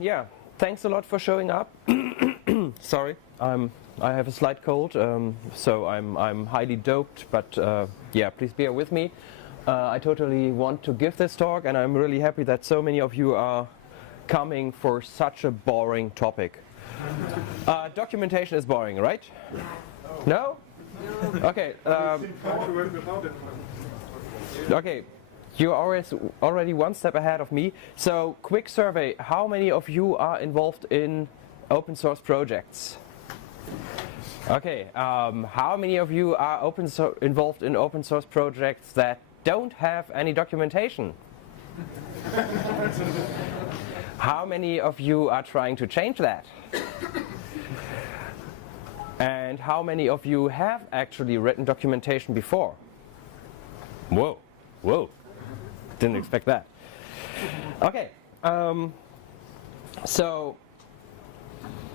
Yeah, thanks a lot for showing up. Sorry, I have a slight cold, so I'm highly doped, but yeah, please bear with me. I totally want to give this talk, and I'm really happy that so many of you are coming for such a boring topic. Documentation is boring, right? No? Okay. Okay. You're already one step ahead of me. So, quick survey. How many of you are involved in open source projects? Okay. How many of you are involved in open source projects that don't have any documentation? How many of you are trying to change that? And how many of you have actually written documentation before? Whoa. Whoa. Didn't expect that. Okay, so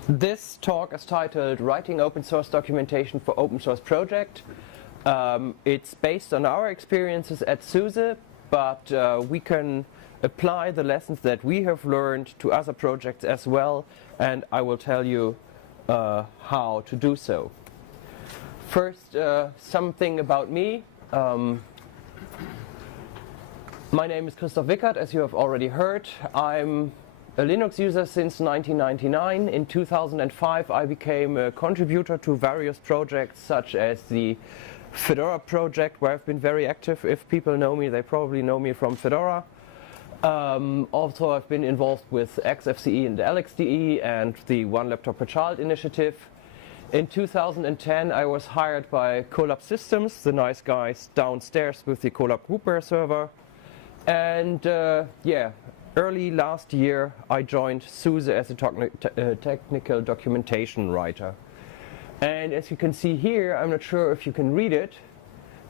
this talk is titled Writing Open Source Documentation for Open Source Project. It's based on our experiences at SUSE, but we can apply the lessons that we have learned to other projects as well, and I will tell you how to do so. First, something about me. My name is Christoph Wickert, as you have already heard. I'm a Linux user since 1999. In 2005 I became a contributor to various projects such as the Fedora project, where I've been very active. If people know me, they probably know me from Fedora. Also I've been involved with XFCE and LXDE and the One Laptop Per Child initiative. In 2010 I was hired by Colab Systems, the nice guys downstairs with the Colab Groupware server. And yeah, early last year I joined SUSE as a technical documentation writer. And as you can see here, I'm not sure if you can read it,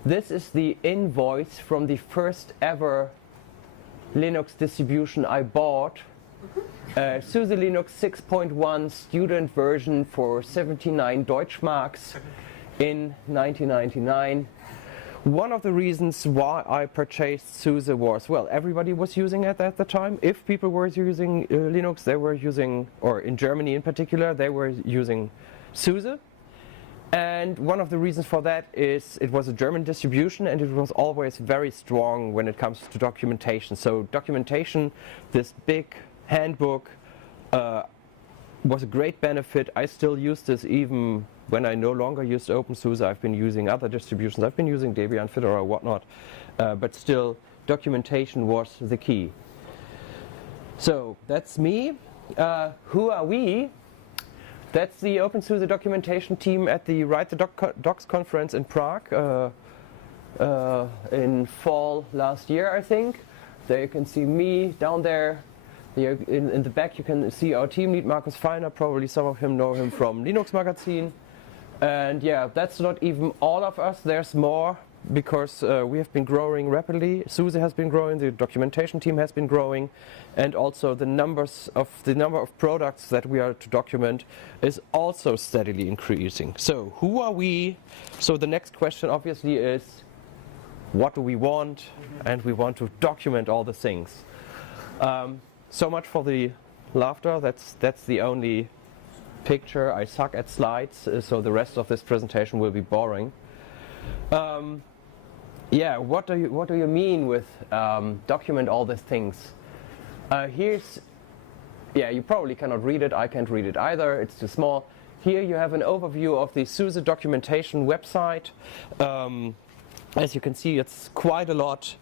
this is the invoice from the first ever Linux distribution I bought. SUSE Linux 6.1 student version for 79 Deutschmarks in 1999. One of the reasons why I purchased SUSE was, well, everybody was using it at the time. If people were using Linux, they were using, or in Germany in particular, they were using SUSE. And one of the reasons for that is it was a German distribution and it was always very strong when it comes to documentation. So documentation, this big handbook, was a great benefit. I still use this even when I no longer used OpenSUSE. I've been using other distributions. I've been using Debian, Fedora, whatnot. But still, documentation was the key. So that's me. Who are we? That's the OpenSUSE documentation team at the Write the Docs conference in Prague in fall last year, I think. There you can see me down there. Here in the back you can see our team lead, Markus Feiner. Probably some of him know him from Linux Magazine. And yeah, that's not even all of us. There's more, because we have been growing rapidly. SUSE has been growing, the documentation team has been growing, and also the number of products that we are to document is also steadily increasing. So who are we? So the next question obviously is, what do we want? And we want to document all the things. So much for the laughter. That's the only picture. I suck at slides, so the rest of this presentation will be boring. Yeah, what do you mean with document all these things? Here's, yeah, you probably cannot read it. I can't read it either. It's too small. Here you have an overview of the SUSE documentation website. As you can see, it's quite a lot.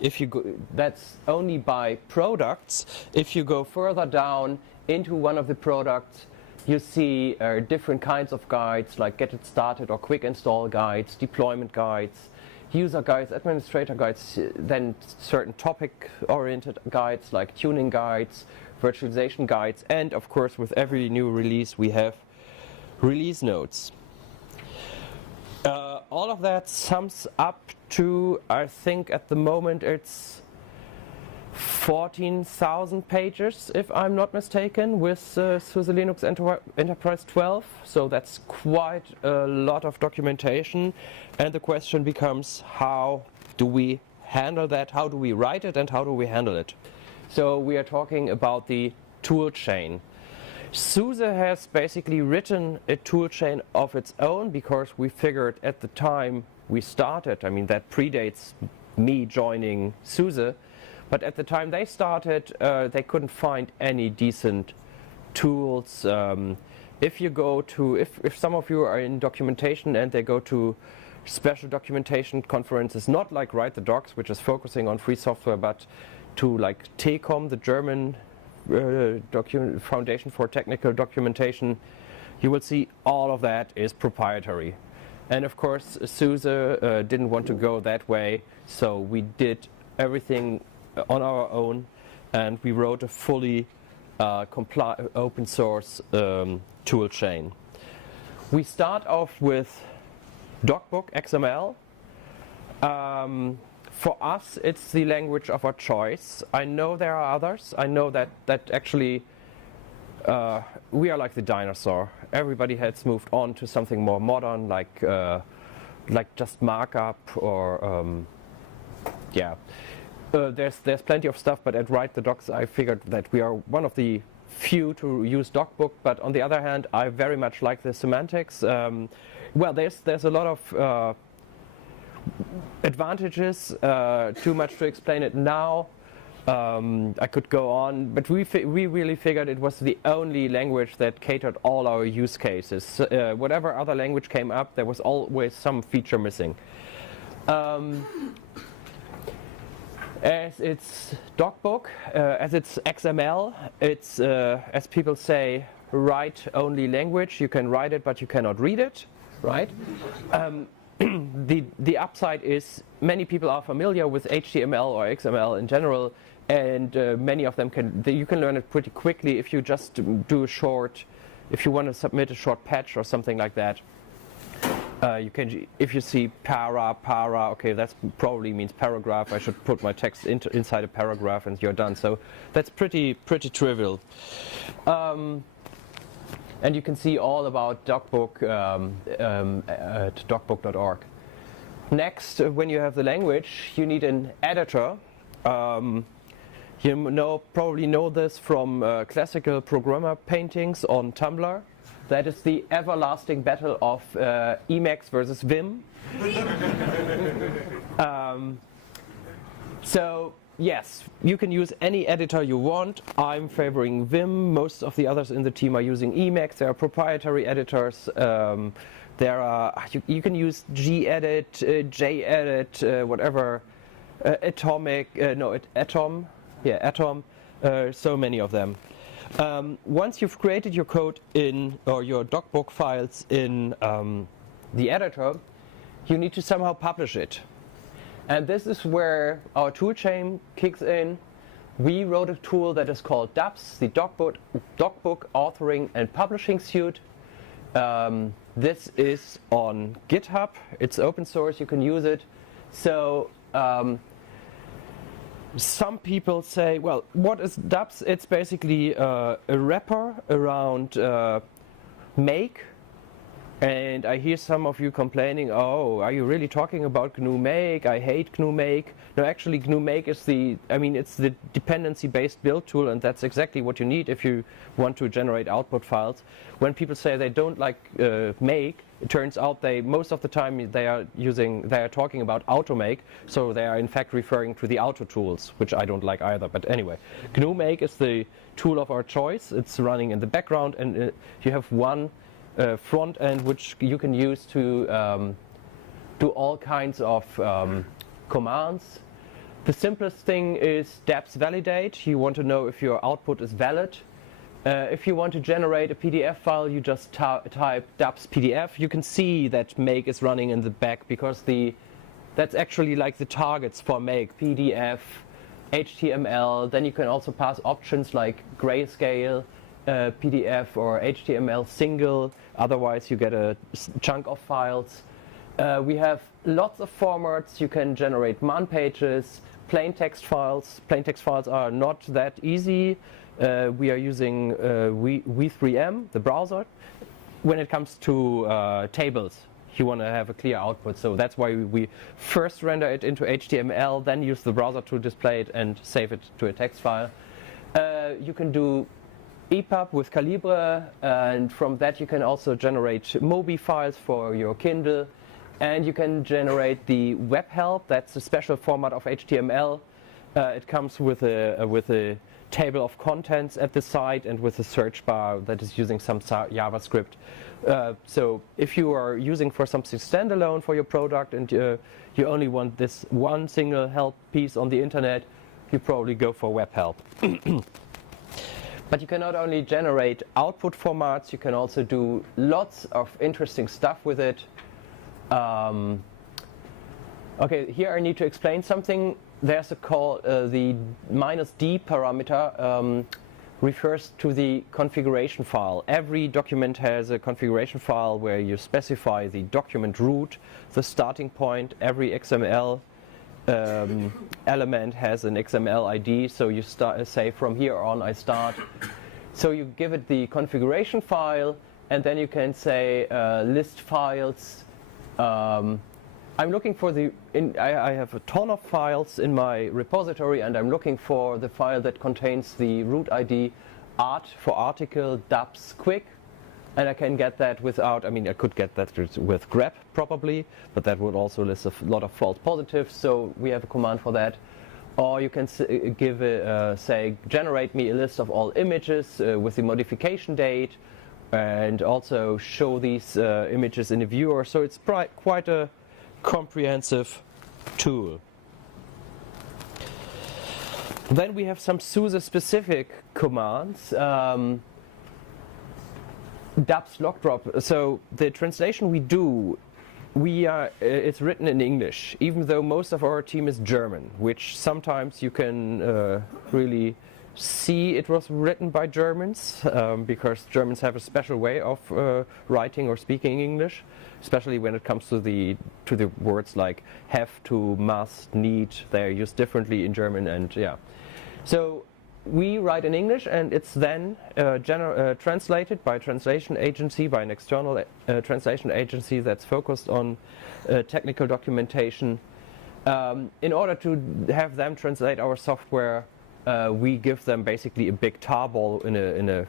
If you go, that's only by products. If you go further down into one of the products, you see different kinds of guides, like get it started or quick install guides, deployment guides, user guides, administrator guides, then certain topic-oriented guides like tuning guides, virtualization guides, and of course with every new release we have release notes. All of that sums up to, I think at the moment it's 14,000 pages, if I'm not mistaken, with SUSE Linux Enterprise 12. So that's quite a lot of documentation. And the question becomes, how do we handle that? How do we write it and how do we handle it? So we are talking about the tool chain. SUSE has basically written a tool chain of its own because we figured at the time we started, I mean that predates me joining SUSE, but at the time they started they couldn't find any decent tools. If you go to, if some of you are in documentation and they go to special documentation conferences, not like Write the Docs, which is focusing on free software, but to like TECOM, the German Foundation for Technical Documentation, you will see all of that is proprietary. And of course SUSE didn't want to go that way, so we did everything on our own and we wrote a fully open source tool chain. We start off with DocBook XML. For us, it's the language of our choice. I know there are others. I know that actually we are like the dinosaur. Everybody has moved on to something more modern, like just markup or yeah. There's plenty of stuff, but at Write the Docs, I figured that we are one of the few to use DocBook. But on the other hand, I very much like the semantics. Well, there's a lot of advantages, too much to explain it now. I could go on, but we really figured it was the only language that catered all our use cases. Whatever other language came up, there was always some feature missing. As it's DocBook, as it's XML, it's, as people say, write-only language. You can write it, but you cannot read it, right? The upside is many people are familiar with HTML or XML in general, and many of them you can learn it pretty quickly if you just do a short, if you want to submit a short patch or something like that. You can, if you see para, okay, that probably means paragraph. I should put my text inside a paragraph, and you're done. So that's pretty trivial. And you can see all about DocBook at docbook.org. Next, when you have the language, you need an editor. You probably know this from classical programmer paintings on Tumblr. That is the everlasting battle of Emacs versus Vim. So yes, you can use any editor you want. I'm favoring Vim. Most of the others in the team are using Emacs. There are proprietary editors. There are you can use gedit, jedit, whatever, Atomic. Atom. Yeah, Atom. So many of them. Once you've created your code or your DocBook files in the editor, you need to somehow publish it. And this is where our toolchain kicks in. We wrote a tool that is called DAPS, the DocBook Authoring and Publishing Suite. This is on GitHub. It's open source. You can use it. So some people say, well, what is DAPS? It's basically a wrapper around Make. And I hear some of you complaining, oh, are you really talking about GNU Make? I hate GNU Make. No, actually GNU Make is it's the dependency-based build tool, and that's exactly what you need if you want to generate output files. When people say they don't like Make, it turns out most of the time they are talking about AutoMake, so they are in fact referring to the auto tools, which I don't like either. But anyway, GNU Make is the tool of our choice. It's running in the background, and you have one front end which you can use to do all kinds of commands. The simplest thing is DAPS validate. You want to know if your output is valid. If you want to generate a PDF file, you just type DAPS PDF. You can see that Make is running in the back because that's actually like the targets for Make, PDF, HTML. Then you can also pass options like grayscale, PDF or HTML single, otherwise you get a chunk of files. We have lots of formats. You can generate man pages, plain text files. Plain text files are not that easy. We are using V3M, the browser. When it comes to tables, you want to have a clear output. So that's why we first render it into HTML, then use the browser to display it and save it to a text file. You can do EPUB with Calibre, and from that you can also generate Mobi files for your Kindle, and you can generate the web help. That's a special format of HTML. It comes with a table of contents at the side and with a search bar that is using some JavaScript. So if you are using for something standalone for your product and you only want this one single help piece on the internet, you probably go for web help. But you can not only generate output formats, you can also do lots of interesting stuff with it. Okay, here I need to explain something. There's a call, the -d parameter refers to the configuration file. Every document has a configuration file where you specify the document root, the starting point. Every XML element has an XML ID, so you say from here on I start. So you give it the configuration file, and then you can say list files. I'm looking for I have a ton of files in my repository, and I'm looking for the file that contains the root ID art for article dubs quick, and I can get that without, I could get that with grep probably, but that would also list a lot of false positives, so we have a command for that. Or you can say generate me a list of all images with the modification date, and also show these images in a viewer. So it's quite a comprehensive tool. Then we have some SUSE-specific commands. Dubs log drop. So the translation we do, it's written in English, even though most of our team is German, which sometimes you can really see it was written by Germans, because Germans have a special way of writing or speaking English, especially when it comes to the words like have to, must, need. They are used differently in German, and yeah. So we write in English, and it's then translated by a translation agency, by an external translation agency that's focused on technical documentation. In order to have them translate our software, we give them basically a big tarball in a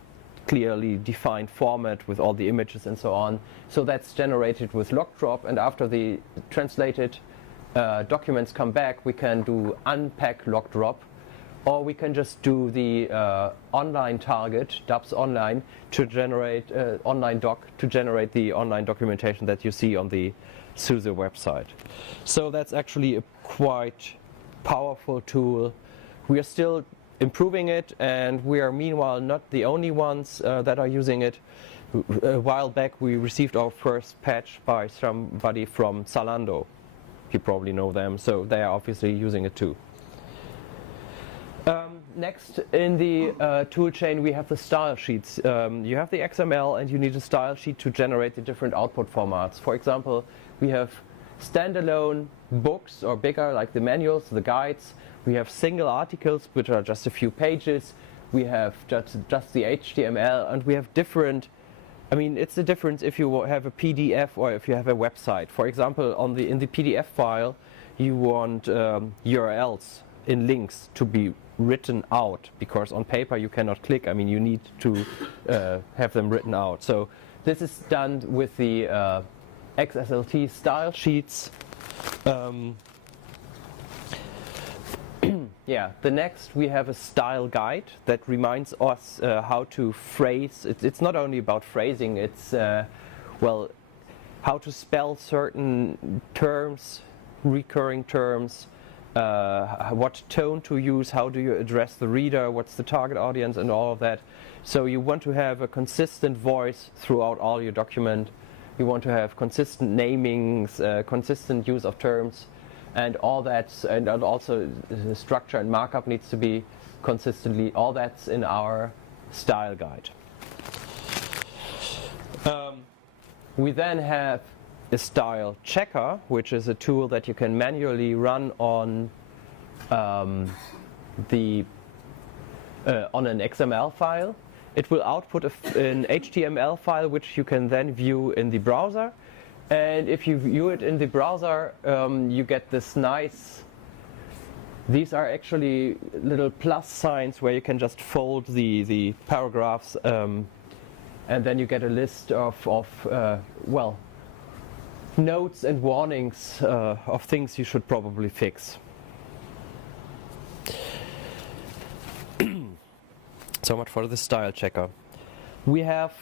clearly defined format with all the images and so on. So that's generated with log drop, and after the translated documents come back, we can do unpack log drop, or we can just do the online target, dubs online, to generate online doc, to generate the online documentation that you see on the SUSE website. So that's actually a quite powerful tool. We are still improving it, and we are meanwhile not the only ones that are using it. A while back we received our first patch by somebody from Zalando. You probably know them, so they are obviously using it too. Next in the tool chain we have the style sheets. You have the XML and you need a style sheet to generate the different output formats. For example, we have standalone books, or bigger, like the manuals, the guides. We have single articles, which are just a few pages. We have just the HTML, and we have different. It's the difference if you have a PDF or if you have a website. For example, in the PDF file, you want URLs in links to be written out, because on paper you cannot click. You need to have them written out. So this is done with the XSLT style sheets. Yeah, the next we have a style guide that reminds us how to phrase. It's not only about phrasing, it's how to spell certain terms, recurring terms, what tone to use, how do you address the reader, what's the target audience, and all of that. So you want to have a consistent voice throughout all your document. You want to have consistent namings, consistent use of terms, and all that, and also the structure and markup needs to be consistently. All that's in our style guide. We then have a style checker, which is a tool that you can manually run on an XML file. It will output an HTML file, which you can then view in the browser, And if you view it in the browser, you get this nice, these are actually little plus signs where you can just fold the paragraphs, and then you get a list of well, notes and warnings of things you should probably fix. So much for the style checker. We have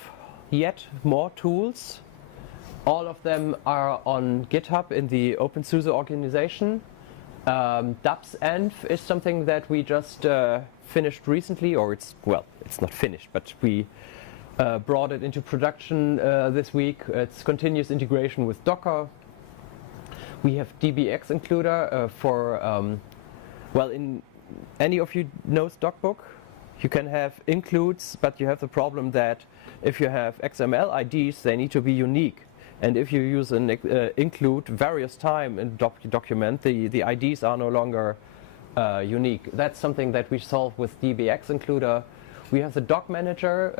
yet more tools. All of them are on GitHub in the OpenSUSE organization. Dubs.mp4 is something that we just finished recently, or it's not finished, but we brought it into production this week. It's continuous integration with Docker. We have DBX includer for, well, in any of you knows DocBook, you can have includes, but you have the problem that if you have XML IDs, they need to be unique. And if you use an include various time in document, the IDs are no longer unique. That's something that we solve with DBX includer. We have the doc manager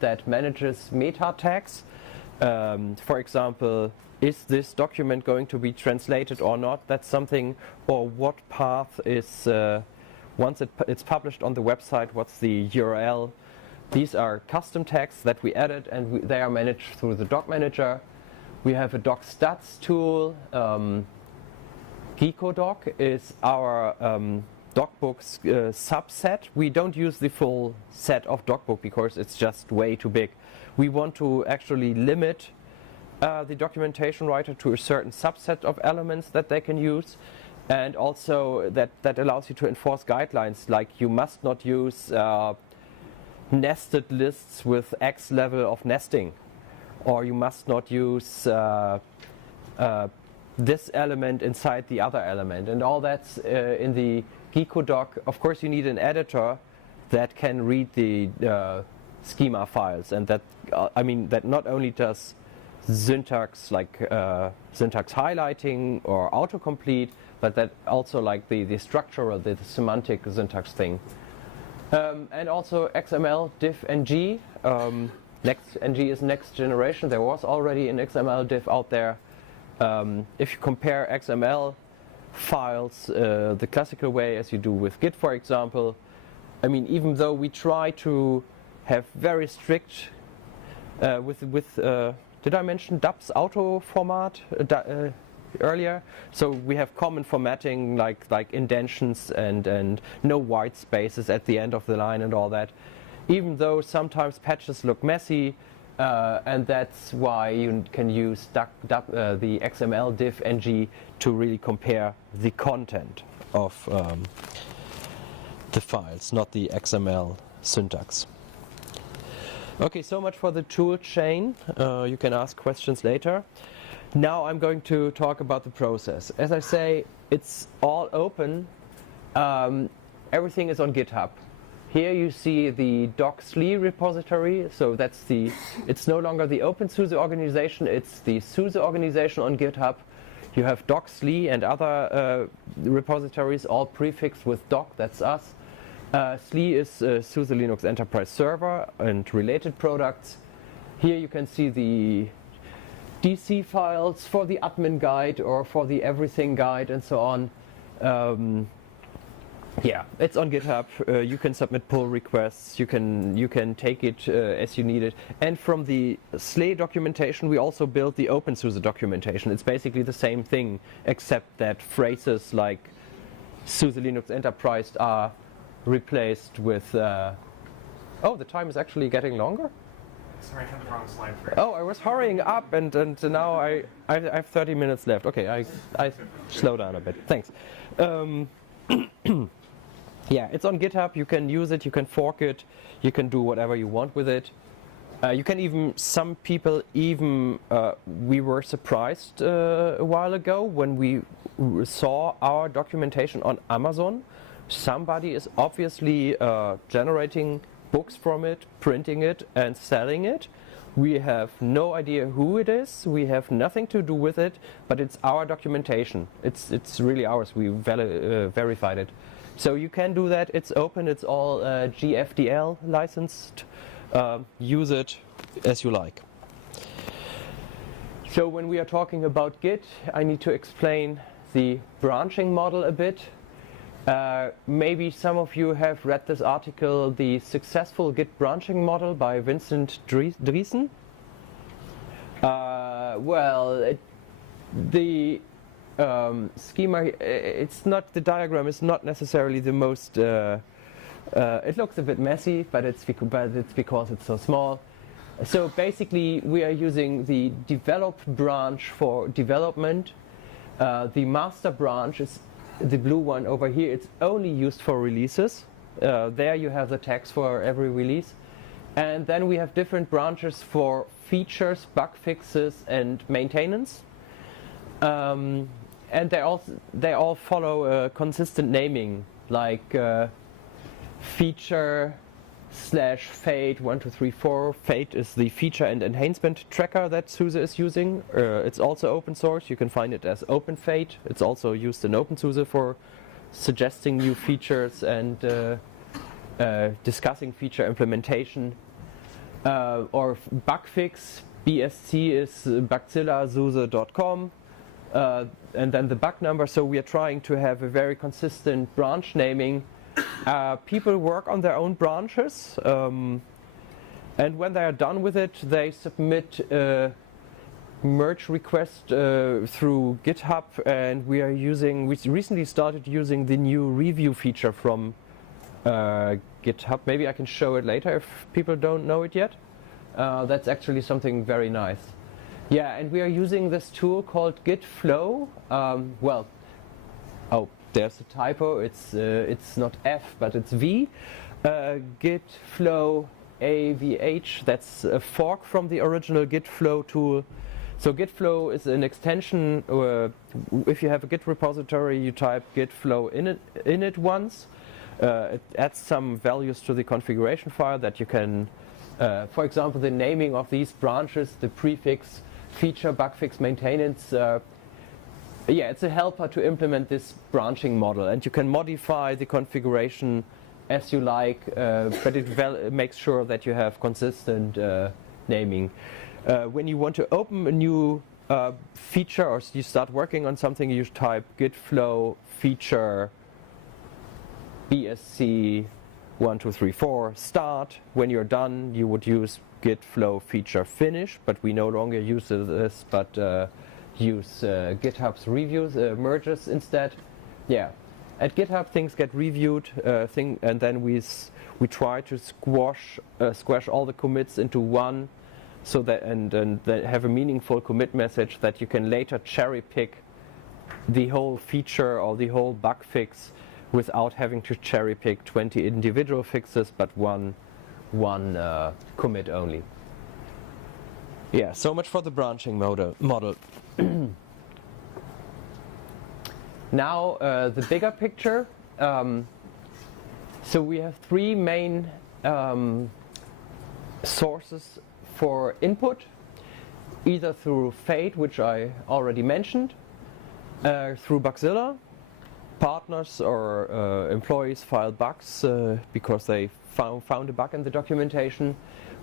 that manages meta tags. For example, is this document going to be translated or not? That's something, or what path is, once it's published on the website, what's the URL? These are custom tags that we added, and they are managed through the doc manager. We have a doc stats tool. GeekoDoc is our DocBook's subset. We don't use the full set of DocBook because it's just way too big. We want to actually limit the documentation writer to a certain subset of elements that they can use, and also that allows you to enforce guidelines, like you must not use nested lists with X level of nesting, or you must not use this element inside the other element, and all that's in the GeekoDoc. Of course, you need an editor that can read the schema files, and that that not only does syntax, like syntax highlighting or autocomplete, but that also like the structural, the semantic syntax thing, and also XML diff ng. ng is next generation. There was already an XML diff out there. If you compare XML files the classical way, as you do with Git, for example, even though we try to have very strict did I mention dubs auto format earlier? So we have common formatting like indentions and no white spaces at the end of the line and all that. Even though sometimes patches look messy, and that's why you can use the XML diff ng to really compare the content of the files, not the XML syntax. Okay, so much for the tool chain. You can ask questions later. Now I'm going to talk about the process. As I say, it's all open. Everything is on GitHub. Here you see the doc.sli repository. So it's no longer the OpenSUSE organization, it's the SUSE organization on GitHub. You have doc.sli and other repositories, all prefixed with doc, that's us. SLI is SUSE Linux Enterprise Server and related products. Here you can see the DC files for the admin guide or for the everything guide and so on. Yeah, it's on GitHub. You can submit pull requests. You can take it as you need it. And from the SLI documentation, we also built the OpenSUSE documentation. It's basically the same thing, except that phrases like SUSE Linux Enterprise are replaced with. Oh, the time is actually getting longer. Sorry, I had the wrong slide for you. Oh, I was hurrying up, and now I have 30 minutes left. Okay, I slow down a bit. Thanks. Yeah, it's on GitHub. You can use it. You can fork it. You can do whatever you want with it. You can even, some people even, we were surprised a while ago when we saw our documentation on Amazon. Somebody is obviously generating books from it, printing it, and selling it. We have no idea who it is. We have nothing to do with it, but it's our documentation. It's really ours. We verified it. So you can do that. It's open. It's all GFDL licensed. Use it as you like. So when we are talking about Git, I need to explain the branching model a bit. Maybe some of you have read this article, The Successful Git Branching Model by Vincent Driesen. The schema, the diagram is not necessarily the most, it looks a bit messy, but it's because it's so small. So basically we are using the develop branch for development. The master branch is the blue one over here. It's only used for releases. There you have the tags for every release. And then we have different branches for features, bug fixes, and maintenance. And they all follow a consistent naming, like feature / fate 1, 2, 3, 4. Fate is the feature and enhancement tracker that SUSE is using. It's also open source. You can find it as OpenFate. It's also used in OpenSUSE for suggesting new features and discussing feature implementation. Or bug fix, BSC is bugzilla.suse.com. And then the bug number. So we are trying to have a very consistent branch naming. People work on their own branches, and when they are done with it, they submit a merge request through GitHub, and we recently started using the new review feature from GitHub. Maybe I can show it later if people don't know it yet. That's actually something very nice. Yeah, and we are using this tool called Git Flow. There's a typo. It's not F, but it's V. Git Flow AVH. That's a fork from the original Git Flow tool. So Git Flow is an extension. If you have a Git repository, you type Git Flow in it once. It adds some values to the configuration file that you can, for example, the naming of these branches, the prefix, feature, bug fix, maintenance. It's a helper to implement this branching model, and you can modify the configuration as you like, but it makes sure that you have consistent naming. When you want to open a new feature or you start working on something, you type git flow feature BSC 1, 2, 3, 4 start. When you're done, you would use git flow feature finish, but we no longer use this, but use GitHub's reviews, merges instead. Yeah, at GitHub things get reviewed, and then we try to squash all the commits into one, so that and then have a meaningful commit message that you can later cherry pick the whole feature or the whole bug fix without having to cherry pick 20 individual fixes, but one commit only. Yeah, so much for the branching model. Now the bigger picture. So we have three main sources for input, either through Fate, which I already mentioned, through Bugzilla. Partners or employees file bugs because they found a bug in the documentation,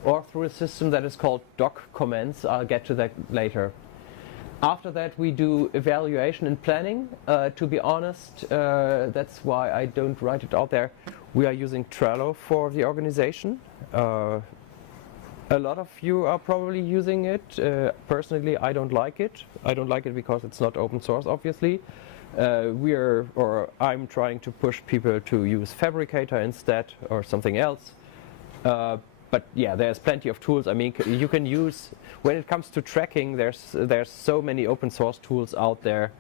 or through a system that is called doc comments. I'll get to that later. After that we do evaluation and planning. To be honest, that's why I don't write it out there. We are using Trello for the organization. A lot of you are probably using it. Personally, I don't like it. I don't like it because it's not open source, obviously. I'm trying to push people to use Fabricator instead or something else. But yeah, there's plenty of tools. I mean, you can use, when it comes to tracking, there's so many open source tools out there.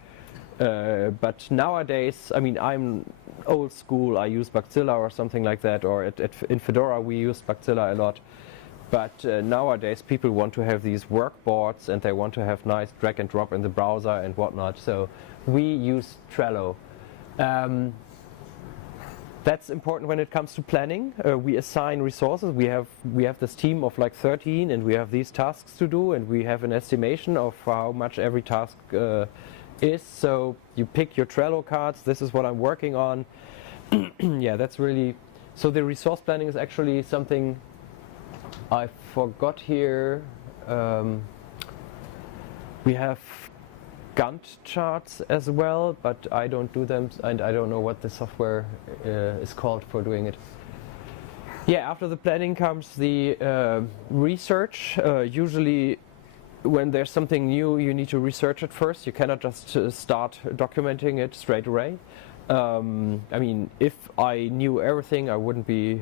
But nowadays, I mean, I'm old school. I use Bugzilla or something like that, or in Fedora we use Bugzilla a lot. But nowadays people want to have these workboards and they want to have nice drag and drop in the browser and whatnot. So we use Trello. That's important when it comes to planning. We assign resources. We have this team of like 13, and we have these tasks to do, and we have an estimation of how much every task is. So you pick your Trello cards. This is what I'm working on. Yeah, that's really. So the resource planning is actually something I forgot here. We have Gantt charts as well, but I don't do them, and I don't know what the software is called for doing it. Yeah, after the planning comes the research. Usually when there's something new, you need to research it first. You cannot just start documenting it straight away. I mean, if I knew everything, I wouldn't be,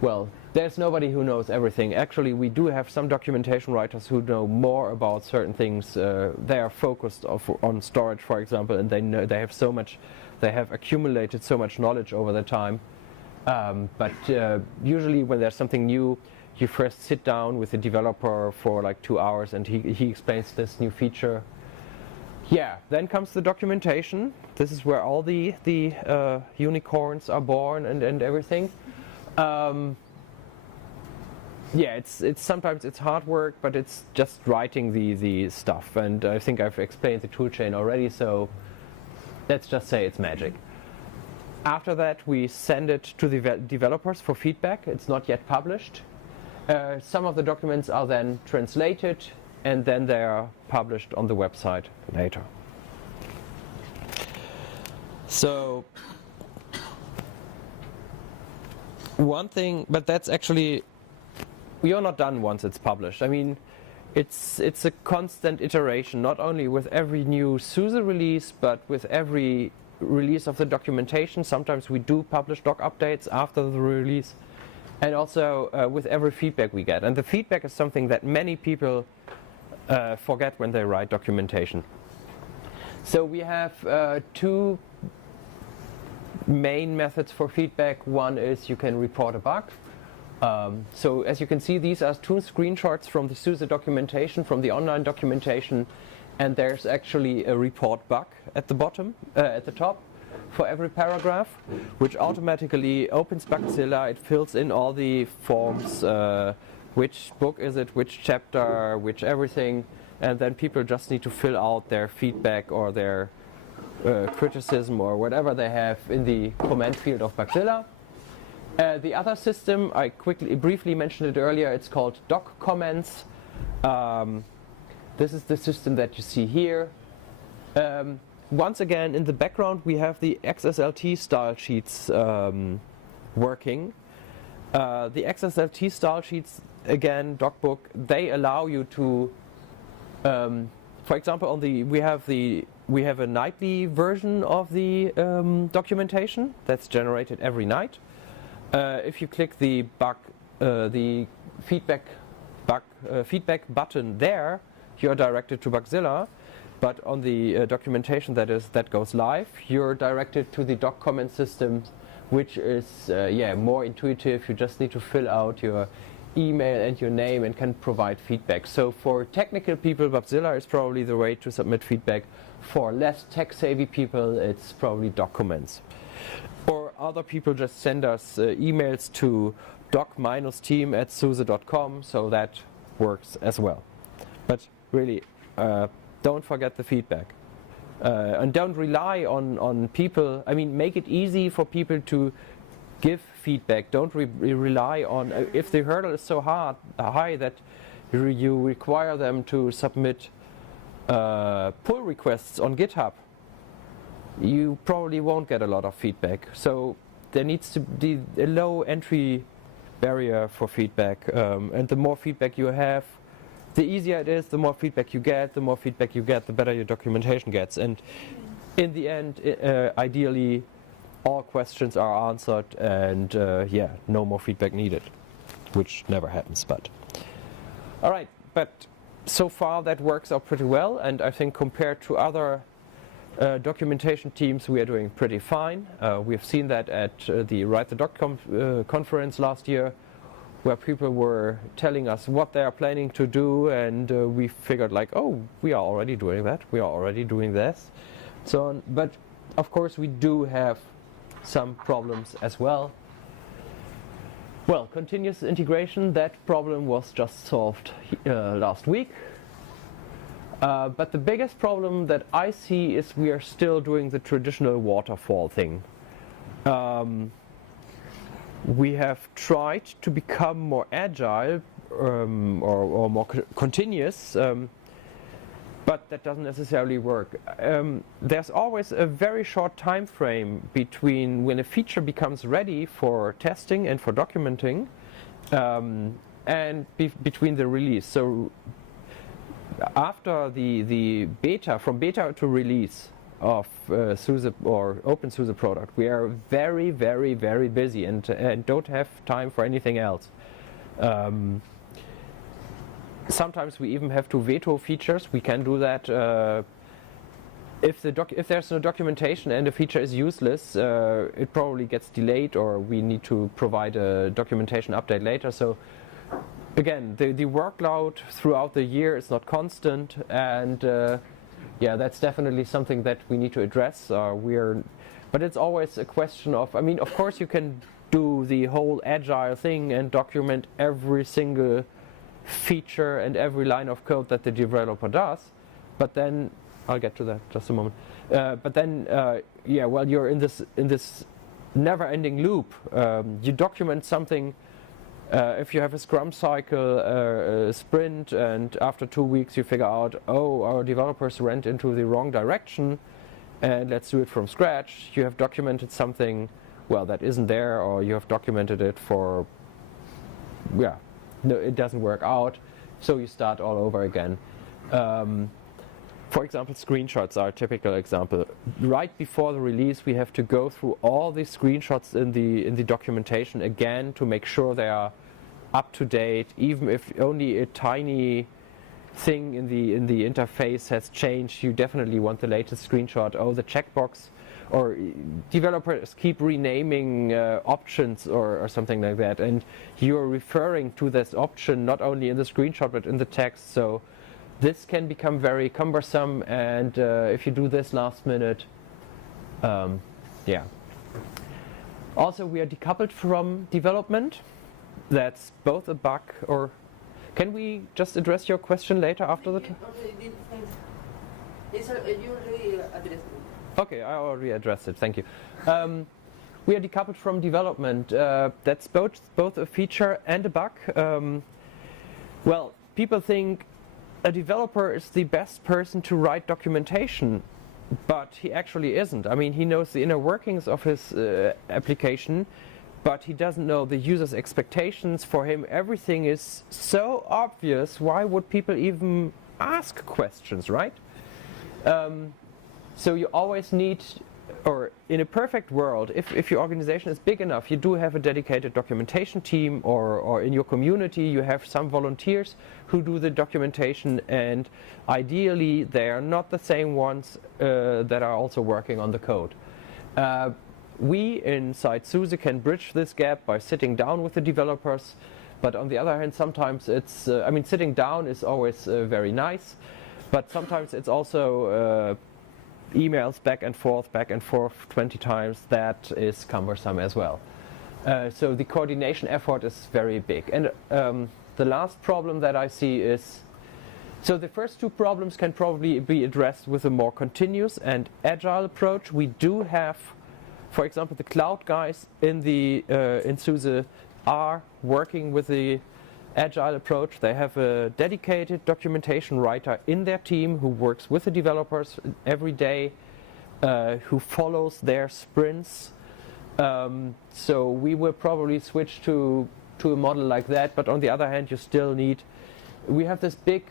well, there's nobody who knows everything. Actually, we do have some documentation writers who know more about certain things. They are focused on storage, for example, and they have so much, they have accumulated so much knowledge over the time. But usually when there's something new, you first sit down with the developer for like 2 hours and he explains this new feature. Yeah, then comes the documentation. This is where all the unicorns are born and everything. Yeah, it's sometimes it's hard work, but it's just writing the stuff. And I think I've explained the toolchain already, so let's just say it's magic. After that, we send it to the developers for feedback. It's not yet published. Some of the documents are then translated, and then they are published on the website later. So one thing, but that's actually, we are not done once it's published. I mean, it's a constant iteration, not only with every new SUSE release, but with every release of the documentation. Sometimes we do publish doc updates after the release, and also with every feedback we get. And the feedback is something that many people forget when they write documentation. So we have two main methods for feedback. One is you can report a bug. So as you can see, these are two screenshots from the SUSE documentation, from the online documentation, and there's actually a report bug at the bottom, at the top, for every paragraph, which automatically opens Bugzilla. It fills in all the forms, which book is it, which chapter, which everything, and then people just need to fill out their feedback or their criticism or whatever they have in the comment field of Bugzilla. The other system, I briefly mentioned it earlier, it's called doc comments. This is the system that you see here. Once again, in the background we have the XSLT style sheets working. The XSLT style sheets, again, docbook, they allow you to, for example, on the we have a nightly version of the documentation that's generated every night. If you click the feedback button there, you're directed to Bugzilla. But on the documentation that goes live, you're directed to the doc comment system, which is more intuitive. You just need to fill out your email and your name and can provide feedback. So for technical people, Bugzilla is probably the way to submit feedback. For less tech-savvy people, it's probably documents. Or other people just send us emails to doc-team@suse.com, so that works as well. But really, don't forget the feedback. And don't rely on people. I mean, make it easy for people to give feedback. Don't rely on, if the hurdle is so high that you require them to submit pull requests on GitHub, you probably won't get a lot of feedback. So there needs to be a low entry barrier for feedback, and the more feedback you have, the easier it is. The more feedback you get, the better your documentation gets. And in the end, ideally, all questions are answered, and no more feedback needed, which never happens. But all right, but so far that works out pretty well, and I think compared to other documentation teams, we are doing pretty fine. We have seen that at the Write the Doc conference last year, where people were telling us what they are planning to do, and we figured like, oh, we are already doing that, we are already doing this, so on. But of course we do have some problems as well. Well, continuous integration, that problem was just solved last week. But the biggest problem that I see is we are still doing the traditional waterfall thing. We have tried to become more agile, or more continuous, but that doesn't necessarily work. There's always a very short time frame between when a feature becomes ready for testing and for documenting, and between the release. So after the beta, from beta to release of SUSE or OpenSUSE product, we are very, very, very busy and don't have time for anything else. Sometimes we even have to veto features. We can do that if there's no documentation and a feature is useless. It probably gets delayed, or we need to provide a documentation update later. So again, the workload throughout the year is not constant, and yeah, that's definitely something that we need to address. But it's always a question of, I mean, of course you can do the whole agile thing and document every single feature and every line of code that the developer does, but then I'll get to that just a moment. But then, yeah, well, you're in this never-ending loop. You document something. If you have a Scrum cycle, a sprint, and after 2 weeks you figure out, oh, our developers went into the wrong direction, and let's do it from scratch. You have documented something, well, that isn't there, or you have documented it for, yeah, no, it doesn't work out, so you start all over again. For example, screenshots are a typical example. Right before the release, we have to go through all the screenshots in the documentation again to make sure they are up to date, even if only a tiny thing in the interface has changed. You definitely want the latest screenshot. Oh, the checkbox, or developers keep renaming options or something like that, and you're referring to this option not only in the screenshot but in the text. So this can become very cumbersome, and if you do this last minute, yeah. Also, we are decoupled from development. That's both a bug, or can we just address your question later after the You already addressed it. Okay, I already addressed it, thank you. We are decoupled from development. That's both a feature and a bug. Well, people think a developer is the best person to write documentation, but he actually isn't. I mean, he knows the inner workings of his application, but he doesn't know the user's expectations. For him, everything is so obvious. Why would people even ask questions, right? So you always need, or in a perfect world, if your organization is big enough, you do have a dedicated documentation team, or in your community you have some volunteers who do the documentation, and ideally they are not the same ones that are also working on the code. We inside SUSE can bridge this gap by sitting down with the developers, but on the other hand, sometimes it's, I mean, sitting down is always very nice, but sometimes it's also emails back and forth 20 times. That is cumbersome as well. So the coordination effort is very big. And the last problem that I see is, so the first two problems can probably be addressed with a more continuous and agile approach. We do have, for example, the cloud guys in SUSE are working with the agile approach. They have a dedicated documentation writer in their team who works with the developers every day, who follows their sprints. So we will probably switch to a model like that, but on the other hand, you still need, we have this big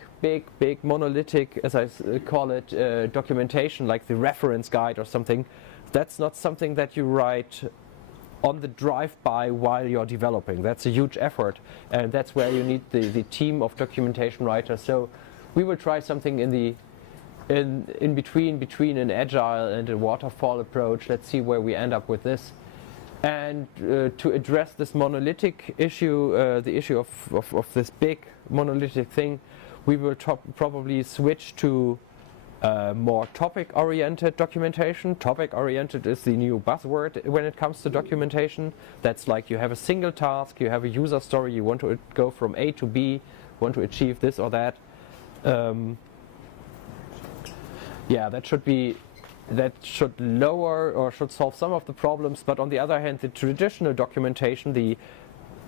monolithic, as I call it, documentation, like the reference guide or something. That's not something that you write on the drive-by while you're developing. That's a huge effort, and that's where you need the team of documentation writers. So we will try something in between an agile and a waterfall approach. Let's see where we end up with this. And to address this monolithic issue, the issue of this big monolithic thing, we will probably switch to more topic-oriented documentation. Topic-oriented is the new buzzword when it comes to documentation. That's like you have a single task, you have a user story, you want to go from A to B, want to achieve this or that. Yeah, that should lower or should solve some of the problems. But on the other hand, the traditional documentation, the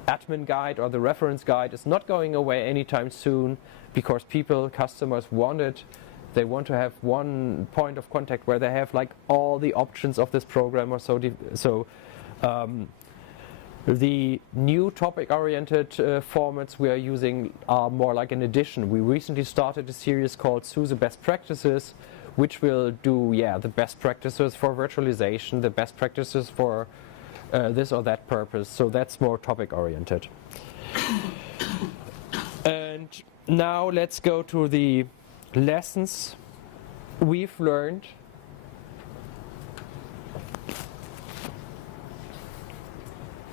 admin guide or the reference guide is not going away anytime soon, because customers want it. They want to have one point of contact where they have like all the options of this program or so. The new topic-oriented formats we are using are more like an addition. We recently started a series called SUSE Best Practices, which will do the best practices for virtualization, the best practices for this or that purpose. So that's more topic-oriented. And now let's go to the lessons we've learned.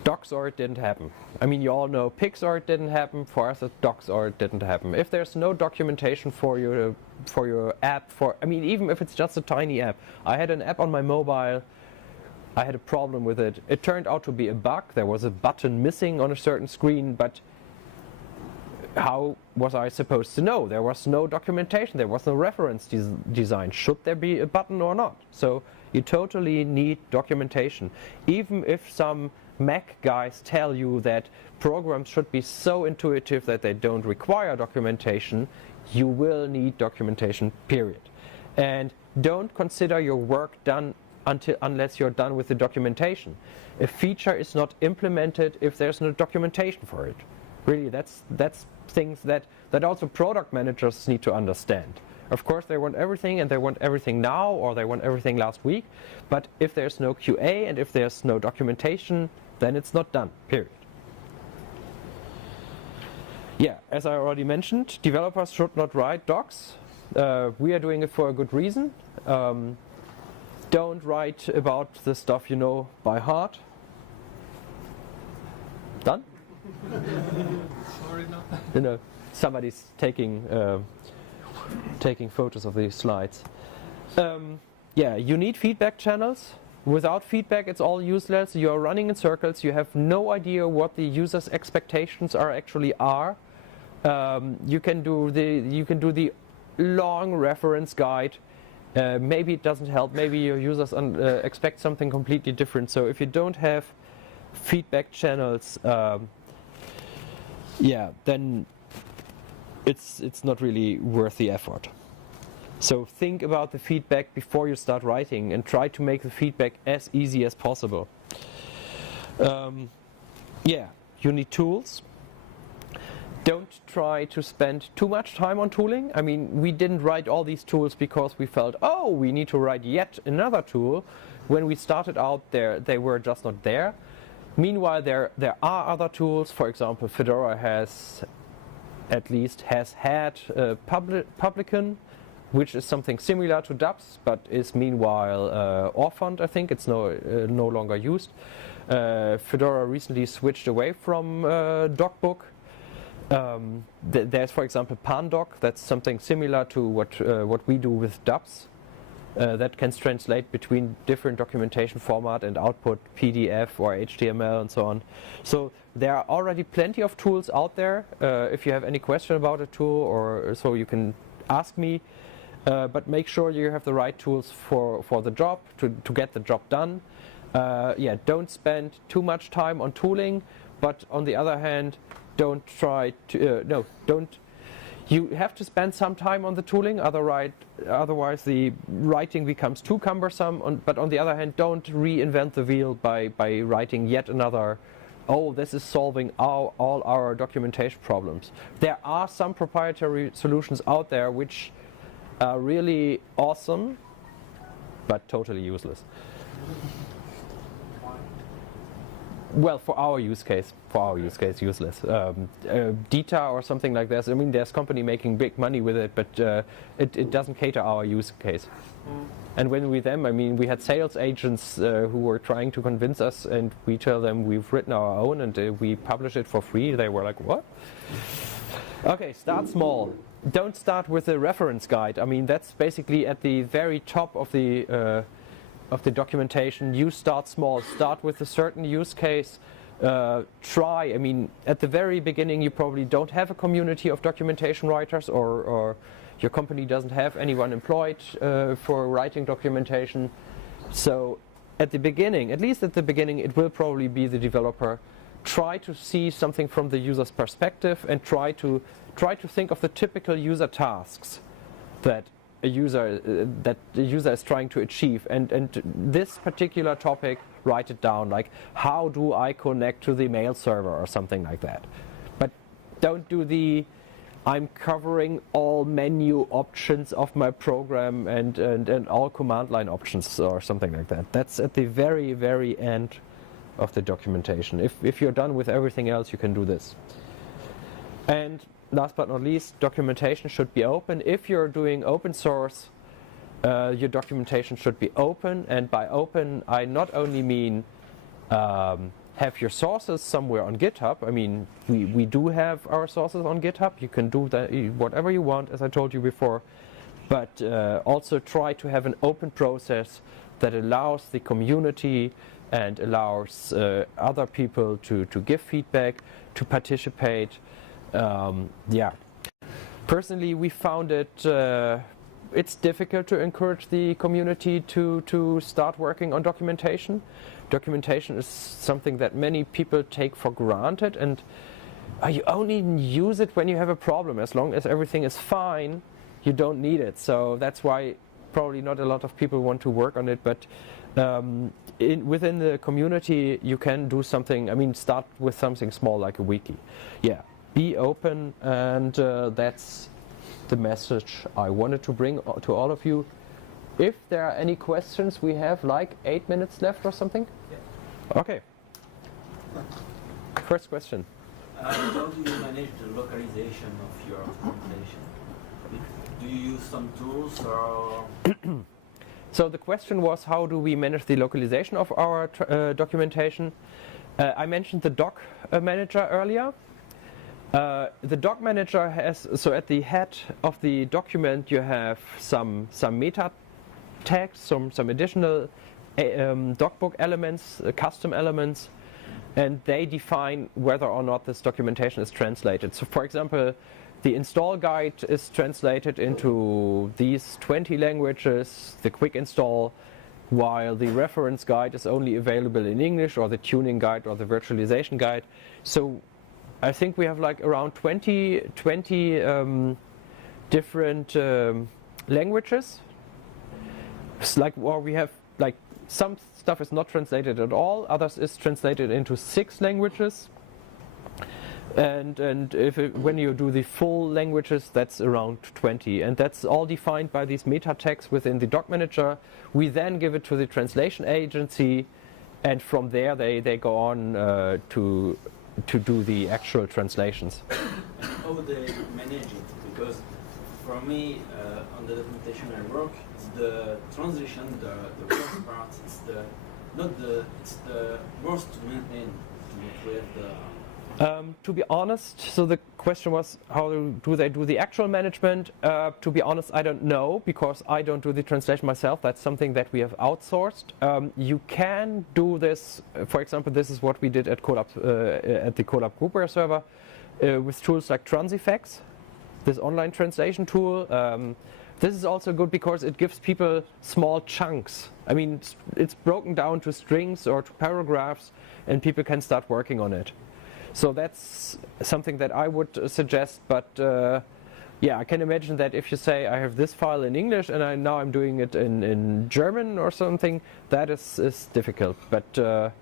Docs or it didn't happen. I mean, you all know pigs or it didn't happen. For us, it's docs or it didn't happen. If there's no documentation for your app, even if it's just a tiny app. I had an app on my mobile. I had a problem with it. It turned out to be a bug. There was a button missing on a certain screen, but how was I supposed to know? There was no documentation. There was no reference design. Should there be a button or not? So you totally need documentation. Even if some Mac guys tell you that programs should be so intuitive that they don't require documentation, you will need documentation, period. And don't consider your work done unless you're done with the documentation. A feature is not implemented if there's no documentation for it. Really, that's things that also product managers need to understand. Of course, they want everything, and they want everything now, or they want everything last week. But if there's no QA and if there's no documentation, then it's not done, period. Yeah, as I already mentioned, developers should not write docs. We are doing it for a good reason. Don't write about the stuff you know by heart. Done? Sorry, no. Somebody's taking photos of these slides. You need feedback channels. Without feedback, it's all useless. You are running in circles. You have no idea what the user's expectations actually are. You can do the long reference guide. Maybe it doesn't help. Maybe your users expect something completely different. So if you don't have feedback channels, then it's not really worth the effort. So think about the feedback before you start writing and try to make the feedback as easy as possible. You need tools. Don't try to spend too much time on tooling. I mean, we didn't write all these tools because we felt, we need to write yet another tool. When we started out they were just not there. Meanwhile, there are other tools. For example, Fedora has had Publican, which is something similar to DAPS, but is meanwhile orphaned. I think it's no longer used. Fedora recently switched away from DocBook. There's, for example, Pandoc. That's something similar to what we do with DAPS. That can translate between different documentation format and output PDF or HTML and so on. So there are already plenty of tools out there. If you have any question about a tool or so, you can ask me. But make sure you have the right tools for the job to get the job done. Don't spend too much time on tooling, but on the other hand, don't try to You have to spend some time on the tooling, otherwise the writing becomes too cumbersome. But on the other hand, don't reinvent the wheel by writing yet another, this is solving all our documentation problems. There are some proprietary solutions out there which are really awesome, but totally useless. Well, for our use case, useless. Dita or something like this. I mean, there's company making big money with it, but it doesn't cater our use case. And when we had sales agents who were trying to convince us, and we tell them we've written our own and we publish it for free. They were like, what? Okay, start small. Don't start with a reference guide. I mean, that's basically at the very top of the documentation. You start small. Start with a certain use case. Try. I mean, at the very beginning, you probably don't have a community of documentation writers, or your company doesn't have anyone employed for writing documentation. So at the beginning, at least at the beginning, it will probably be the developer try to see something from the user's perspective and try to think of the typical user tasks that the user is trying to achieve, and this particular topic, write it down, like how do I connect to the mail server or something like that. But don't do the I'm covering all menu options of my program and all command line options or something like that. That's at the very, very end of the documentation. If you're done with everything else, you can do this. And last but not least, documentation should be open. If you're doing open source, your documentation should be open. And by open, I not only mean have your sources somewhere on GitHub. I mean, we do have our sources on GitHub. You can do that whatever you want, as I told you before. But also try to have an open process that allows the community and allows other people to give feedback, to participate. Yeah. Personally, we found it's difficult to encourage the community to start working on documentation. Documentation is something that many people take for granted, and you only use it when you have a problem. As long as everything is fine, you don't need it. So that's why probably not a lot of people want to work on it, but within the community you can do something. I mean, start with something small like a wiki. Yeah, be open, and that's the message I wanted to bring to all of you. If there are any questions, we have like 8 minutes left or something. Yeah. Okay. First question. How do you manage the localization of your documentation? Do you use some tools or? So the question was, how do we manage the localization of our documentation? I mentioned the doc manager earlier. The doc manager has, so at the head of the document you have some meta tags, some additional docbook elements, custom elements, and they define whether or not this documentation is translated. So for example, the install guide is translated into these 20 languages, the quick install, while the reference guide is only available in English, or the tuning guide or the virtualization guide. So I think we have like around 20 different languages. It's like, or we have like some stuff is not translated at all, others is translated into 6 languages. And when you do the full languages, that's around 20, and that's all defined by these meta tags within the doc manager. We then give it to the translation agency, and from there they go on to do the actual translations. How they manage it? Because for me, on the documentation I work, it's the translation, the worst part. It's the worst to maintain, to create the. To be honest, so the question was, how do they do the actual management? To be honest, I don't know, because I don't do the translation myself. That's something that we have outsourced. You can do this. For example, this is what we did at Colab, at the Colab Groupware server, with tools like Transifex, this online translation tool. This is also good because it gives people small chunks. I mean, it's broken down to strings or to paragraphs, and people can start working on it. So that's something that I would suggest, but yeah, I can imagine that if you say I have this file in English and now I'm doing it in German or something, that is difficult. But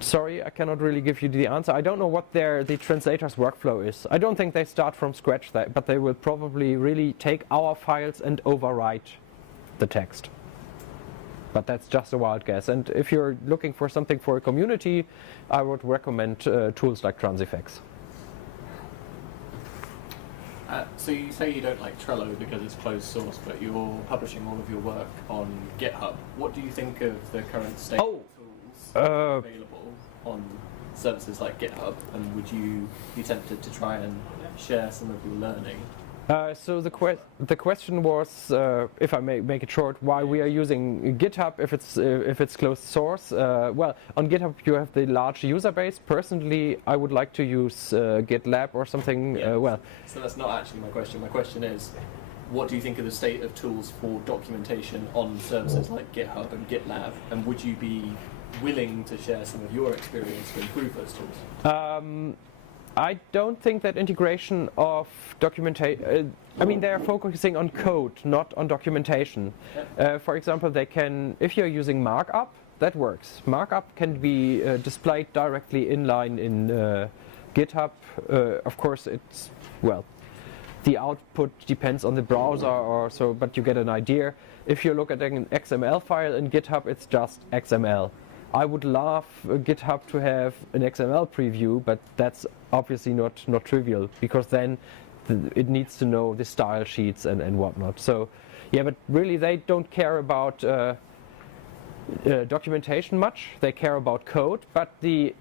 sorry, I cannot really give you the answer. I don't know what the translator's workflow is. I don't think they start from scratch, but they will probably really take our files and overwrite the text. But that's just a wild guess. And if you're looking for something for a community, I would recommend tools like Transifex. So you say you don't like Trello because it's closed source, but you're publishing all of your work on GitHub. What do you think of the current state of tools available on services like GitHub? And would you be tempted to try and share some of your learning? So the question was, if I may make it short, why we are using GitHub if it's closed source. Well, on GitHub you have the large user base. Personally, I would like to use GitLab or something. Yeah. Well, so that's not actually my question. My question is, what do you think of the state of tools for documentation on services like GitHub and GitLab? And would you be willing to share some of your experience to improve those tools? I don't think that integration of documentation, I mean, they are focusing on code, not on documentation. For example, they can, if you're using markup, that works. Markup can be displayed directly inline in GitHub. Of course, it's, well, the output depends on the browser or so, but you get an idea. If you look at an XML file in GitHub, it's just XML. I would love GitHub to have an XML preview, but that's obviously not trivial, because then it needs to know the style sheets and whatnot. So, yeah, but really they don't care about documentation much. They care about code, but the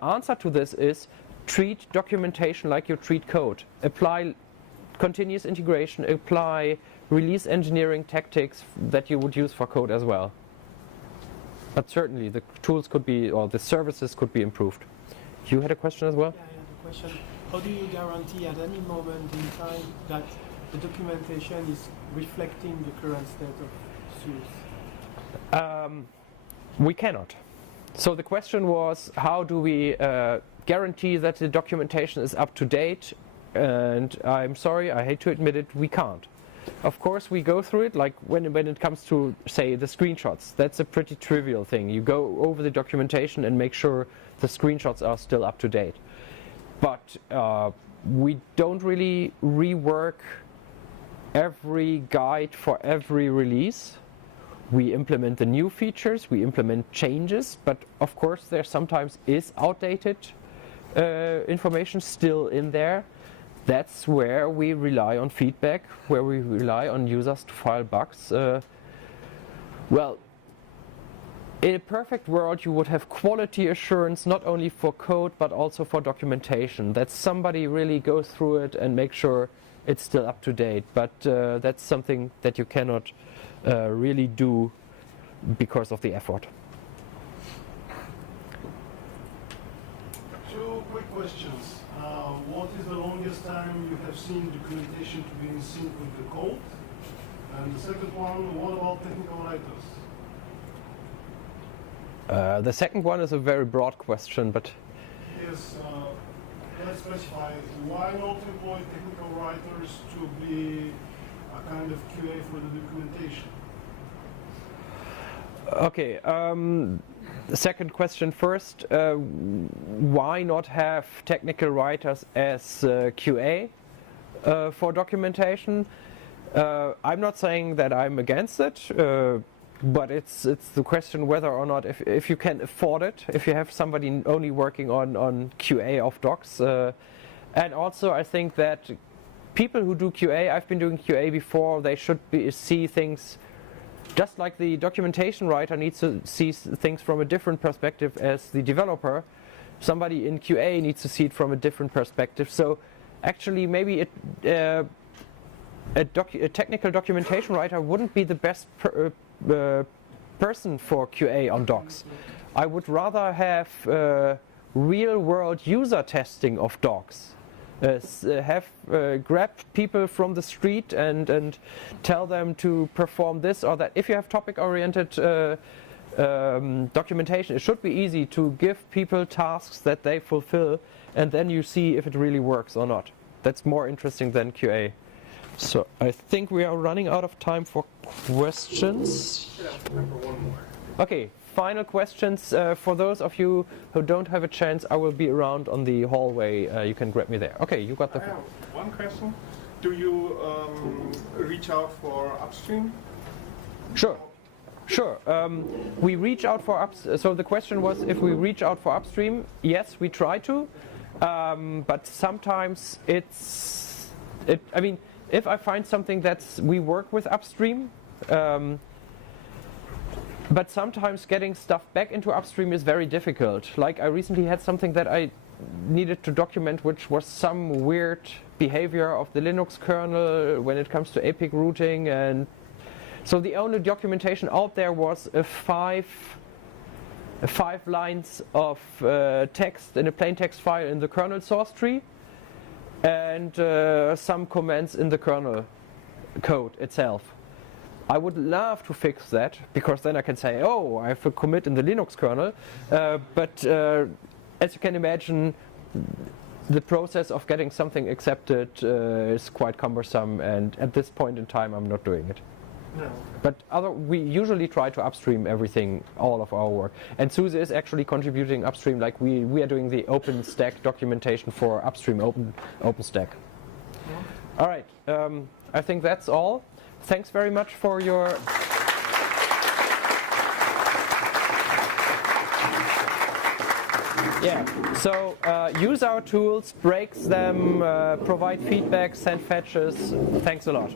answer to this is treat documentation like you treat code. Apply continuous integration, apply release engineering tactics that you would use for code as well. But certainly the tools could be, or the services could be improved. You had a question as well? Yeah, I have a question. How do you guarantee at any moment in time that the documentation is reflecting the current state of SUSE? We cannot. So the question was, how do we guarantee that the documentation is up to date? And I'm sorry, I hate to admit it, we can't. Of course, we go through it, like when it comes to, say, the screenshots. That's a pretty trivial thing. You go over the documentation and make sure the screenshots are still up to date. But we don't really rework every guide for every release. We implement the new features, we implement changes, but of course there sometimes is outdated information still in there. That's where we rely on feedback, where we rely on users to file bugs. Well, in a perfect world you would have quality assurance not only for code but also for documentation. That somebody really goes through it and makes sure it's still up to date. But that's something that you cannot really do because of the effort. Two quick questions. What is the longest time you have seen documentation to be in sync with the code? And the second one, what about technical writers? The second one is a very broad question, but... Yes, let's specify. Why not employ technical writers to be a kind of QA for the documentation? Okay, the second question first. Why not have technical writers as QA for documentation? I'm not saying that I'm against it, but it's the question whether or not if you can afford it, if you have somebody only working on QA of docs. And also I think that people who do QA, I've been doing QA before, they should see things just like the documentation writer needs to see things from a different perspective as the developer. Somebody in QA needs to see it from a different perspective. So actually maybe a technical documentation writer wouldn't be the best person for QA on docs. I would rather have real-world user testing of docs. Grab people from the street and tell them to perform this or that. If you have topic-oriented documentation, it should be easy to give people tasks that they fulfill, and then you see if it really works or not. That's more interesting than QA. So I think we are running out of time for questions. Okay, final questions. For those of you who don't have a chance, I will be around on the hallway. You can grab me there. Okay, you got the... I have one question. Do you reach out for upstream? Sure. Sure. We reach out for so the question was if we reach out for upstream. Yes, we try to. But sometimes I mean, if I find something we work with upstream, but sometimes getting stuff back into upstream is very difficult. Like I recently had something that I needed to document, which was some weird behavior of the Linux kernel when it comes to APIC routing, and so the only documentation out there was five lines of text in a plain text file in the kernel source tree, and some comments in the kernel code itself. I would love to fix that, because then I can say, oh, I have a commit in the Linux kernel. But as you can imagine, the process of getting something accepted is quite cumbersome, and at this point in time I'm not doing it. No. But we usually try to upstream everything, all of our work. And SUSE is actually contributing upstream, like we are doing the OpenStack documentation for upstream OpenStack. Yeah. All right, I think that's all. Thanks very much for your... Yeah, so use our tools, break them, provide feedback, send fetches. Thanks a lot.